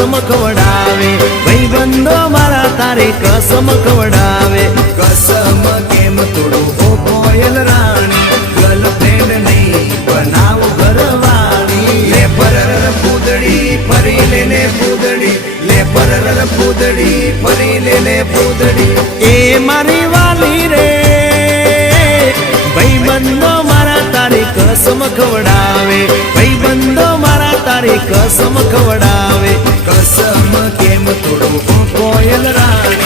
कसम खवडावे भाईबंधो मारा तारे कसम खवडावे कसम केम तोड़ो हो कोयल राणी गर्लफ्रेंड नहीं बनाव घरवाली ले परर पूदड़ी फरी लेने पूदड़ी ले परर पूदड़ी फरी लेने पूदड़ी ए मारी वाली रे भाईबंधो मारा तारे कसम खवडावे भाईबंधो मारा तारे कसम खवडावे कसम केम तोड़ो हो कोयल राणी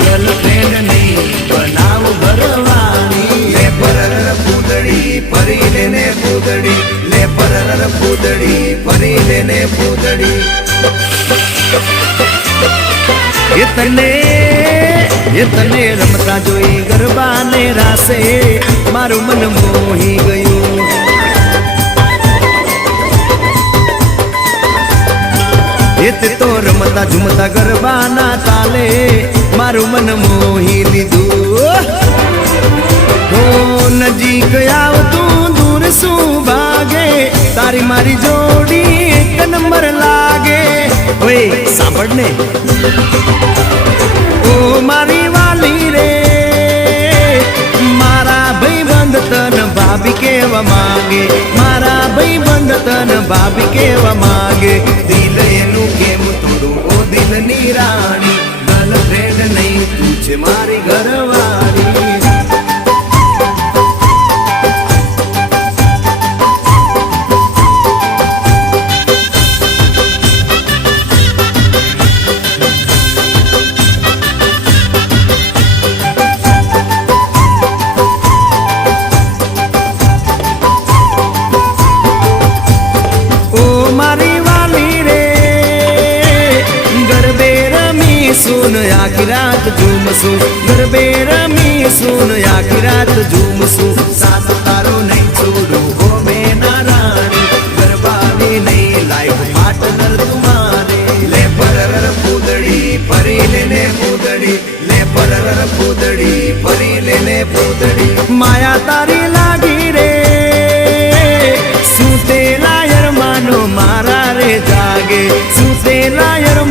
गर्लफ्रेंड नहीं बनाव घरवाली ले परर पूदड़ी फरी लेने पूदड़ी ले परर पूदड़ी फरी लेने पूदड़ी ये तने रमता जोई गरबा ने रासे मारू मन मोही गयो ये तो रमता झुमता गरबा ना ताले मारू मन मोही लीधु हो नजीक आव तू दूर सू भागे तारी मारी जोड़ी एक नंबर लागे ओए सांभळने ओ मारी वाली रे मारा भाईबंध तन भाभी केवा मांगे मारा भाईबंध तन भाभी केवा मांगे दिल एनु केम तोड़ो ओ दिल नी राणी गर्लफ्रेंड नहीं तू छे मारी घरवाली सुन आखी रात झूमसू गरबे रमी सुन आखी रात झूमसू साथ तारो नहीं छोड़ो हो मेना रानी गरबानी नहीं लाइफ पार्टनर तुम्हारे ले परर पूदड़ी फरी लेने पूदड़ी ले परर पूदड़ी फरी लेने पूदड़ी माया तारी लागी रे सूते लायर मानो मारा रे जागे सूते लायर